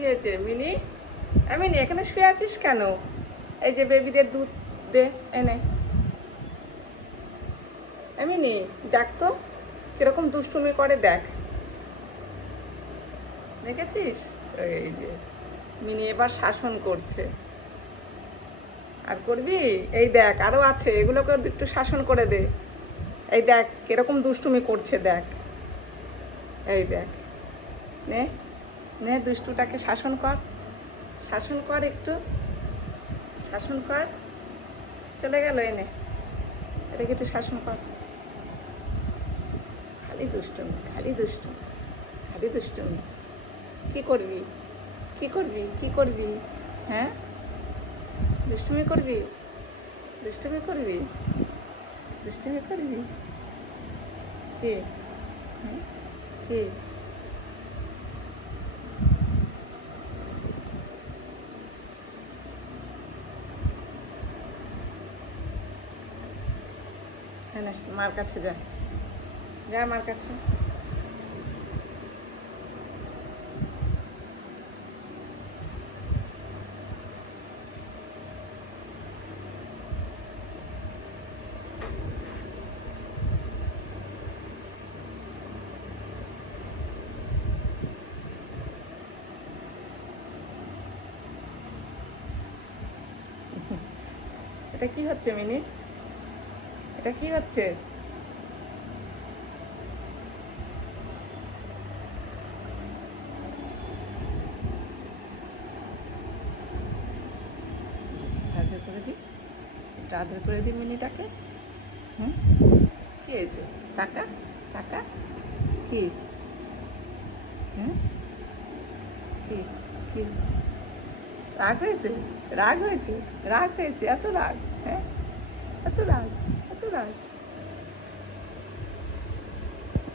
কি হয়েছে mini? Mini এখানে শুয়ে আছিস কেন? এই যে বেবিদের দুধ দে এনে। মিনি দেখ তো কিরকম দুষ্টুমি করে, দেখ, দেখেছিস? এই যে মিনি এবার শাসন করছে। আর করবি? এই দেখ আরও আছে, এগুলোকে একটু শাসন করে দে। এই দেখ কিরকম দুষ্টুমি করছে, দেখ, এই দেখ, নে নে দুষ্টুটাকে শাসন কর, শাসন কর, একটু শাসন কর। চলে গেল এনে, এটাকে একটু শাসন কর। খালি দুষ্টুমি, খালি দুষ্টুমি, খালি দুষ্টুমি। কী করবি, কী করবি, কী করবি? হ্যাঁ, দুষ্টুমি করবি, দুষ্টুমি করবি, দুষ্টুমি করবি? কে? হ্যাঁ, কে? হ্যাঁ না, মার কাছে যা, যা মার কাছে। এটা কি হচ্ছে মিনি? এটা কি হচ্ছে? একটু আদর করে দিই, একটু আদর করে দিই মিনিটাকে। হুম, কি হয়েছে? টাকা, টাকা, কি? হুম, কি? কি রাগ হয়েছে? রাগ হয়েছে? রাগ হয়েছে? এত রাগ? হ্যাঁ, এত রাগ, এত রাগ।